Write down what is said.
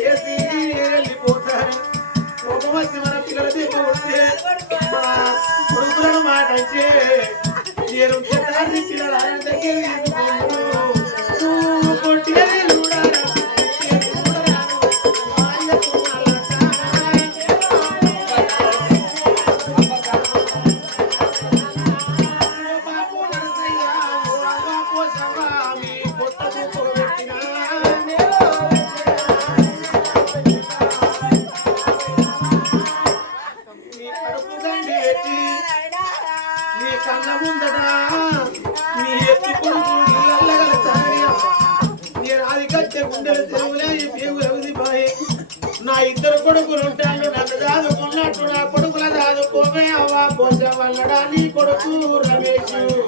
వెళ్ళిపోతారు కోపం వచ్చి మన పిల్లల తీర్పు కొడితే మా కొడుకులను మాట అంటే నేను పిల్లల దగ్గర కొట్టినది నా ఇద్దరు కొడుకులు ఉంటాను నన్ను దాదుకున్నట్టు నా కొడుకుల దాదుకోమే అవ్వ పోస వల్లడా నీ కొడుకు రమేష్